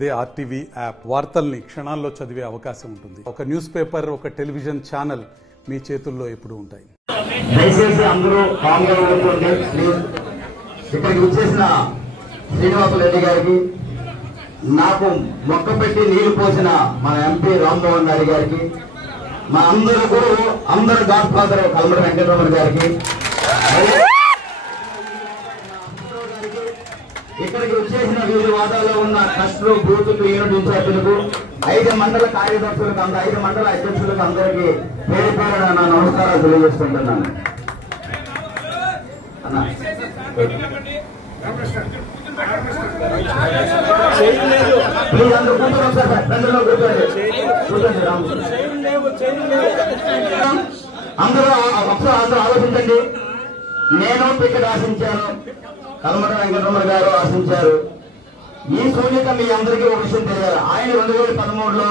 అదే RTV app వార్తల్ని క్షణాల్లో చదివే అవకాశం ఉంటుంది. ఒక న్యూస్ పేపర్, ఒక టెలివిజన్ ఛానల్ మీ చేతుల్లో ఎప్పుడూ ఉంటాయి. దయచేసి అందరూ కామ్గా ఉండండి. ఇక్కడికి వచ్చేసిన శ్రీనివాసరెడ్డి గారికి, నాకు మొక్క పెట్టి నీళ్లు పోసిన మన ఎంపీ రామ్మోహన్ రెడ్డి గారికి, మా అందరూ గాడ్ ఫాదర్ కల్మడి వెంకటరమణ గారికి, ఇక్కడికి వచ్చేసిన వివిధ వాదాల్లో ఉన్న కష్టలు, బూతులు, యూనిట్ ఇన్ఛార్జీలకు, 5 మండల కార్యదర్శులకు, 5 మండల అధ్యక్షులకు అందరికీ పేరు పేరున నా నమస్కారాలు తెలియజేసుకుంటున్నాను. అందరూ ఆలోచించండి. నేను టికెట్ ఆశించాను, కల్మడి వెంకటరమణ గారు ఆశించారు. ఈ సూచిక మీ అందరికీ ఒక విషయం తెలియాలి. ఆయన 2013లో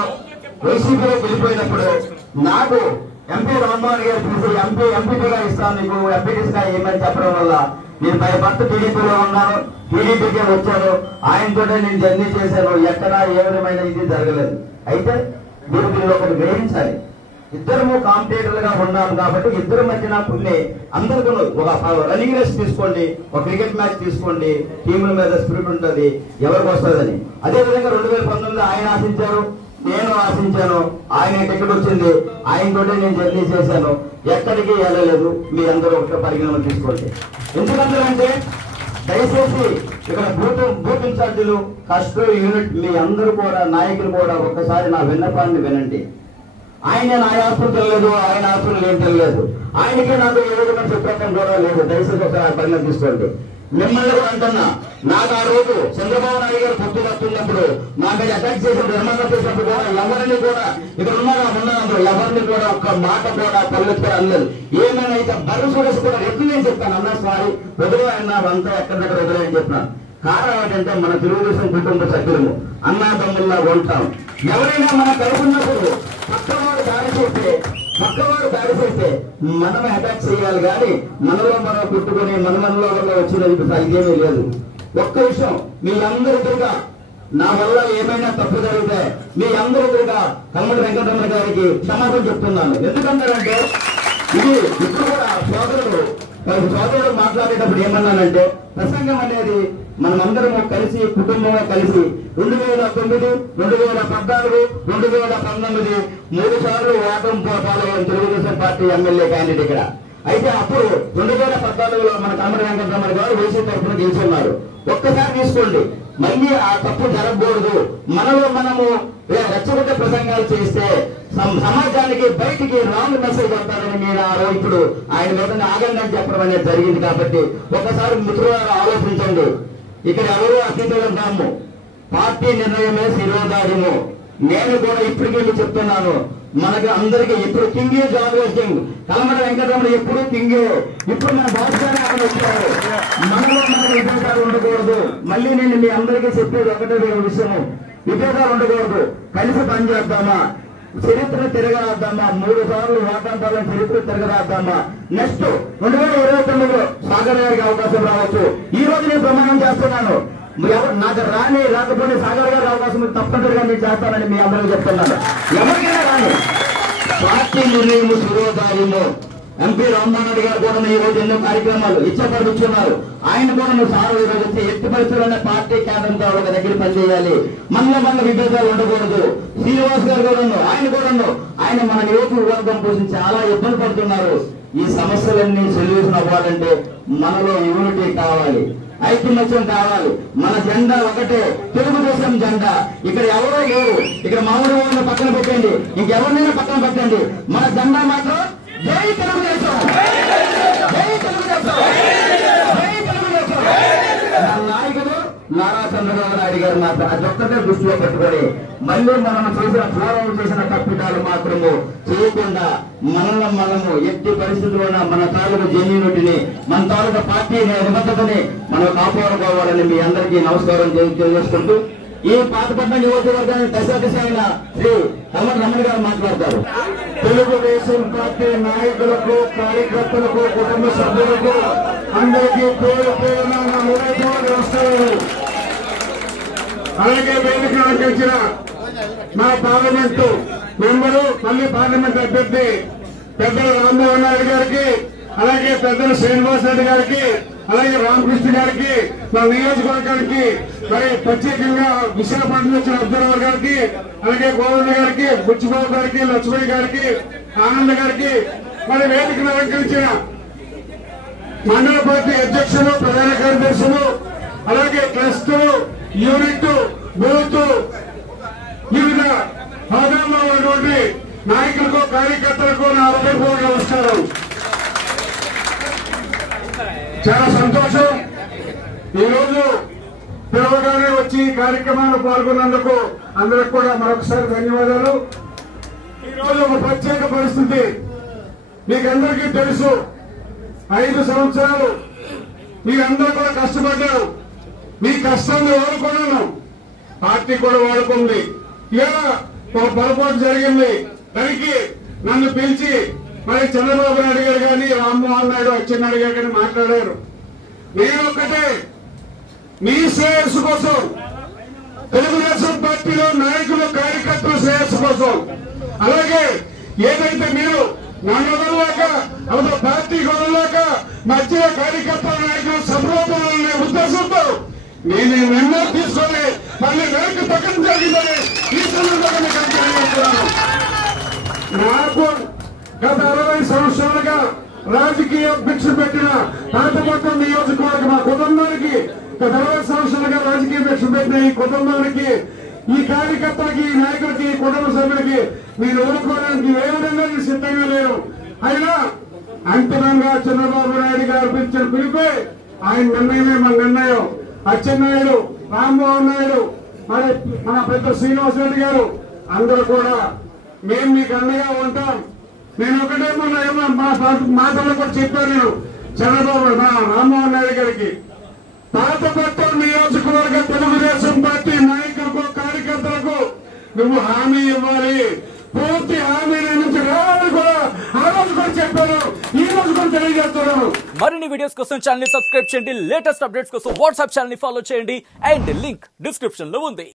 వైసీపీలో వెళ్ళిపోయినప్పుడు నాకు ఎంపీ రామ్మోహన్ గారు పిలిచి ఎంపీగా ఇస్తాను, నీకు ఎంపీటీసీగా ఏమని చెప్పడం వల్ల నేను భయపడుతూ టీడీపీలో ఉన్నాను. టీడీపీకే వచ్చాను. ఆయనతో నేను జర్నీ చేశాను. ఎక్కడా ఏ విధమైన ఇది జరగలేదు. అయితే మీరు దీనిలో ఒకటి గ్రహించాలి. ఇద్దరము కాంపిటేటర్లుగా ఉన్నాము కాబట్టి ఇద్దరు మధ్యన కొన్ని అందరికీ ఒక రన్నింగ్ రేస్ తీసుకోండి, ఒక క్రికెట్ మ్యాచ్ తీసుకోండి, టీముల మీద స్పిరిట్ ఉంటుంది, ఎవరికి వస్తుందని. అదేవిధంగా 2019లో ఆయన ఆశించారు, నేను ఆశించాను. ఆయన టికెట్ వచ్చింది, ఆయనతోటే నేను జర్నీ చేశాను. ఎక్కడికి వెళ్ళలేదు. మీ అందరూ ఒక పరిగణన తీసుకోండి. ఎందుకంటే దయచేసి ఇక్కడ బూత్ ఇన్ఛార్జీలు, కస్టమర్ యూనిట్, మీ అందరూ కూడా నాయకులు కూడా ఒక్కసారి నా విన్నపాన్ని వినండి. ఆయన నా ఆస్తులు తెలియలేదు, ఆయన ఆస్తులు నేను తెలియలేదు. ఆయనకి నాకు ఏ విధంగా చెప్పడం కూడా లేదు. దయచేసి ఒకసారి పరిగణన తీసుకోండి. మిమ్మల్ని కూడా అంటున్నా, నాకు ఆ రోజు చంద్రబాబు నాయుడు గారు పొత్తు వస్తున్నప్పుడు నాకు అటాక్ చేసిన నిర్మాణం చేసినప్పుడు కూడా ఎవరిని కూడా ఇక్కడ ఉన్నప్పుడు ఎవరిని కూడా ఒక్క మాట కూడా పల్లెత్తుకొని అనలేదు. ఏమైనా అయితే బర్రు చూడేసి కూడా ఎప్పుడు నేను చెప్తాను, అన్నా సారీ వదిలే అన్నారు, అంతా ఎక్కడిక్కడ వదిలే అని చెప్పినాను. కారణం ఏంటంటే మన తెలుగుదేశం కుటుంబ సభ్యులము అన్నాదమ్ముల్లా ఉంటాం. ఎవరైనా మన కలుపున్నప్పుడు పక్కవాడు దాడి చేస్తే మనమే అటాక్ చేయాలి కానీ మనలో మనం కుట్టుకుని మనలో వచ్చినది ఇదేమీ లేదు. ఒక్క విషయం, మీ అందరి ఎదురుగా నా వల్ల ఏమైనా తప్పు జరిగితే మీ అందరి ఎదురుగా కల్మడి వెంకటరమణ గారికి క్షమాపణ చెప్తున్నాను. ఎందుకంటారంటే ఇది ఇప్పుడు కూడా సోదరుడు మాట్లాడేటప్పుడు ఏమన్నానంటే, ప్రసంగం అనేది మనమందరము కలిసి కుటుంబంగా కలిసి 2009, 2014, 2019 3 సార్లు ఓటమి పాల్గొన్న తెలుగుదేశం పార్టీ ఎమ్మెల్యే క్యాండిడేట్ ఇక్కడ. అయితే అప్పుడు 2014లో మన కల్మడి వెంకటరమణ గారు వైసీపీ తరఫున గెలుచున్నారు. ఒక్కసారి తీసుకోండి, మళ్ళీ ఆ తప్పు జరగకూడదు. మనలో మనము రెచ్చగొట్టే ప్రసంగాలు చేస్తే సమాజానికి బయటికి రాంగ్ మెసేజ్ వస్తారని మీరు ఇప్పుడు ఆయన మీద ఆగండి అని చెప్పడం అనేది జరిగింది. కాబట్టి ఒకసారి మిత్రులారా ఆలోచించండి. ఇక్కడ ఎవరూ అతీతులం కాము, పార్టీ నిర్ణయమే శిరోధార్యము. నేను కూడా ఇప్పటికీ చెప్తున్నాను, మనకి అందరికీ ఇప్పుడు king is always king. Kalmadi Venkataramana ఎప్పుడు కింగ్. ఇప్పుడు మన బాధ్యతనే అక్కడ వచ్చారు. మనలో మనకు విభేదాలు ఉండకూడదు. మళ్ళీ నేను మీ అందరికీ చెప్పేది ఒకటే విషయము, విభేదాలు ఉండకూడదు. కలిసి పనిచేద్దామా, చరిత్ర తిరగరాద్దామా, 3 సార్లు వాటాంతాలను చరిత్ర తిరగరాద్దామా. నెక్స్ట్ 2029లో సాగర్ గారికి అవకాశం రావచ్చు. ఈ రోజు నేను ప్రమాణం చేస్తున్నాను, నాకు రాకపోతే సాగర్ గారికి అవకాశం తప్పనిసరిగా నేను చేస్తానని మీ అందరికీ చెప్తున్నాను. ఎవరికైనా రాని పార్టీ నిర్ణయము శిరోధార్యము. ఎంపీ రామ్మోహన్ రెడ్డి గారు కూడా ఈ రోజు ఎన్నో కార్యక్రమాలు ఇచ్చపరుచున్నారు. ఆయన కూడా నువ్వు సార్ ఈ రోజు వచ్చి ఎట్టి పరిస్థితుల్లోనే పార్టీ కేంద్రంతో ఒక దగ్గర పనిచేయాలి. మన విభేదాలు ఉండకూడదు. శ్రీనివాస్ గారు కూడా ఆయన మన నియోజకవర్గం కోసం చాలా ఇబ్బంది పడుతున్నారు. ఈ సమస్యలన్నీ సొల్యూషన్ అవ్వాలంటే మనలో యూనిటీ కావాలి, ఐక్యమత్యం కావాలి. మన జెండా ఒకటే, తెలుగుదేశం జెండా. ఇక్కడ ఎవరో లేరు. ఇక్కడ మామూలు వాళ్ళని పక్కన పెట్టండి, ఇంకెవరినైనా పక్కన పెట్టండి. మన జెండా మాత్రం జై తెలుగుదేశం, జై తెలుగుదేశం, జై తెలుగుదేశం. నాయకుడు నారా చంద్రబాబు నాయుడు గారు మాత్రం అదొక్కటే దృష్టిలో పెట్టుకొని మళ్ళీ మనం పూర్వం చేసిన తప్పిదాలు మాత్రము చేయకుండా మనము ఎట్టి పరిస్థితుల్లోన మన తాలూకు జెన్యూనిటీని, మన తాలూకు పార్టీ నిబద్ధతని మనం కాపాడుకోవాలని మీ అందరికీ నమస్కారం తెలియజేసుకుంటూ, ఈ పాతపట్న నియోజకవర్గానికి దశ అయిన శ్రీ కల్మడి రమణ గారు మాట్లాడతారు. తెలుగుదేశం పార్టీ నాయకులకు, కార్యకర్తలకు, కుటుంబ సభ్యులకు అందరికీ పేరు పేరున అలాగే వేదిక అలంకరించిన మా పార్లమెంటు మెంబరు మళ్ళీ పార్లమెంట్ అభ్యర్థి పెద్దలు రామ్మోహన్ నాయుడు గారికి, అలాగే పెద్దలు శ్రీనివాస్ రెడ్డి గారికి, అలాగే రామకృష్ణ గారికి, నా నియోజకవర్గానికి మరి ప్రత్యేకంగా విశాఖపట్నం వచ్చిన అబ్జర్వర్ గారికి, అలాగే గోవింద గారికి, బుచ్చిబాబు గారికి, లక్ష్మణ్ గారికి, ఆనంద్ గారికి, మరి వేదికను అలంకరించిన మండల పార్టీ అధ్యక్షులు, ప్రధాన కార్యదర్శులు, అలాగే ట్రస్ట్, యూనిట్, బూత్ వివిధ హోదాల్లో ఉన్నటువంటి నాయకులకు, కార్యకర్తలకు నా హృదయపూర్వక నమస్కారం. చాలా సంతోషం. ఈరోజు పిలవగానే వచ్చి కార్యక్రమాల్లో పాల్గొన్నందుకు అందరికి కూడా మరొకసారి ధన్యవాదాలు. ఈరోజు ఒక ప్రత్యేక పరిస్థితి మీకందరికీ తెలుసు. 5 సంవత్సరాలు మీరందరూ కూడా కష్టపడ్డారు. మీ కష్టాన్ని వాడుకున్నాను, పార్టీ కూడా వాడుకుంది. ఇలా ఒక పొరపాటు జరిగింది. దానికి నన్ను పిలిచి మరి చంద్రబాబు నాయుడు గారు కానీ, రామ్మోహన్ నాయుడు అచ్చెన్నాయుడు గారు కానీ మాట్లాడారు. నేను ఒక్కటే, మీ శ్రేయస్సు కోసం, తెలుగుదేశం పార్టీలో నాయకులు, కార్యకర్తల శ్రేయస్సు కోసం, అలాగే ఏదైతే మీరు నన్ను వదలలేక అవతల పార్టీ వదలలేక మధ్యలో కార్యకర్తల నాయకులు సంప్రదాయాలనే ఉద్దేశంతో నేను నిర్ణయం తీసుకొని మళ్ళీ వెనక్కి తగ్గడం జరిగిందని ఈ సందర్భంగా మీకు తెలియజేస్తున్నాను. నాకు గత 60 సంవత్సరాలుగా రాజకీయ భిక్ష పెట్టిన పాతపట్నం నియోజకవర్గ మా కుటుంబానికి, గత 60 సంవత్సరాలుగా రాజకీయ భిక్ష పెట్టిన ఈ కుటుంబానికి, ఈ కార్యకర్తలకి, ఈ నాయకులకి, ఈ కుటుంబ సభ్యులకి మీరు ఎదుర్కోవడానికి ఏ విధంగా సిద్ధంగా లేరు. అయినా అంతిమంగా చంద్రబాబు నాయుడు గారు పిలిచిన పిలిపే ఆయన నిర్ణయమే మన నిర్ణయం. అచ్చెన్నాయుడు, రామ్మోహన్ నాయుడు, మరి మన పెద్ద శ్రీనివాస్ రెడ్డి గారు అందరూ కూడా మేము మీకు అండగా ఉంటాం. నేను ఒకటే మా మాటల్లో కూడా చెప్పాను. నేను చంద్రబాబు రామ్మోహన్ నాయుడు గారికి, పాతపట్నం నియోజకవర్గ తెలుగుదేశం పార్టీ నాయకులకు, కార్యకర్తలకు నువ్వు హామీ ఇవ్వాలి. పూర్తి హామీ నుంచి రావాలని కూడా ఆ రోజు కూడా చెప్పాను, ఈ రోజు కూడా తెలియజేస్తున్నాను. మరిన్ని వీడియోస్ కోసం ఛానల్ ని సబ్స్క్రైబ్ చేయండి. లేటెస్ట్ అప్డేట్స్ కోసం వాట్సాప్ ఛానల్ ని ఫాలో చేయండి. అండ్ లింక్ డిస్క్రిప్షన్ లో ఉంది.